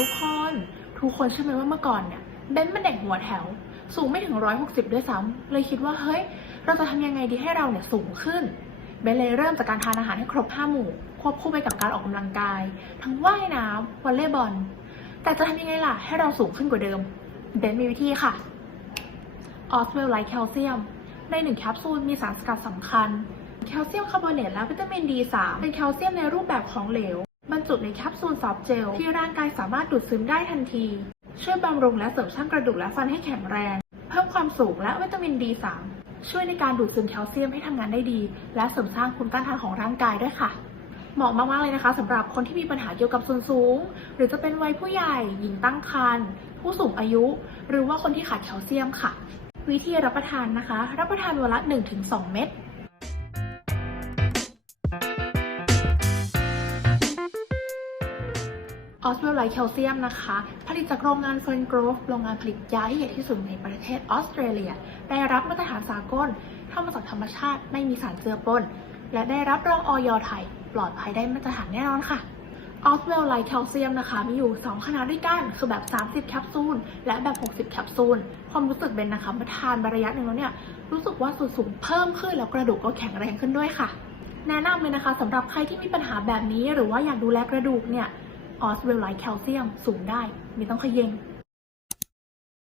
ทุกคน ทุกคนเชื่อไหมว่าเมื่อก่อนเนี่ยเบนเป็นเด็กหัวแถว สูงไม่ถึง 160 ด้วยซ้ำเลยคิดว่าเฮ้ย เราจะทำยังไงดีให้เราเนี่ยสูงขึ้น เบนเลยเริ่มจากการทานอาหารให้ครบ5หมู่ ควบคู่ไปกับการออกกำลังกาย ทั้งว่ายน้ำวอลเลย์บอล แต่จะทำยังไงล่ะ ให้เราสูงขึ้นกว่าเดิม เบนมีวิธีค่ะออสเวลไลท์แคลเซียม ในหนึ่งแคปซูลมีสารสกัดสำคัญ แคลเซียมคาร์บอเนตและวิตามิน D3 เป็นแคลเซียมในรูปแบบของเหลว บรรจุในแคปซูลซอฟต์เจล ที่ร่างกายสามารถดูดซึมได้ทันที ช่วยบำรุงและเสริมสร้างกระดูกและฟันให้แข็งแรง เพิ่มความสูงและวิตามิน D3 ช่วยในการดูดซึมแคลเซียมให้ทำงานได้ดี และเสริมสร้างภูมิต้านทานของร่างกายด้วยค่ะเหมาะมาก ๆ เลยนะคะสำหรับคนที่มีปัญหาเกี่ยวกับส่วนสูง หรือจะเป็นวัยผู้ใหญ่ หญิงตั้งครรภ์ผู้สูงอายุ หรือว่าคนที่ขาดแคลเซียมค่ะ วิธีรับประทานนะคะ รับประทานวันละ 1-2 เม็ด ออสเวลไลท์แคลเซียมนะคะ ผลิตจากโรงงานเฟิร์นโกรฟโรงงานผลิตยาที่ใหญ่ที่สุดในประเทศออสเตรเลีย ได้รับมาตรฐานสากลทำมาจากธรรมชาติไม่มีสารเจือปน และได้รับรองออยไทย ปลอดภัยได้มาตรฐานแน่นอนค่ะออสเวลไลท์แคลเซียมนะคะ มีอยู่ 2 ขนาดด้วยกัน คือแบบ 30 แคปซูล และแบบ 60 แคปซูล ความรู้สึกเป็นนะคะมาทานไประยะหนึ่งแล้วเนี่ย รู้สึกว่าส่วนสูงเพิ่มขึ้นแล้วกระดูกก็แข็งแรงขึ้นด้วยค่ะ แนะนำเลยนะคะสำหรับใครที่มีปัญหาแบบนี้หรือว่าอยากดูแลกระดูกเนี่ย ออสเวลไลท์แคลเซียมสูงได้ ไม่ต้องเขยง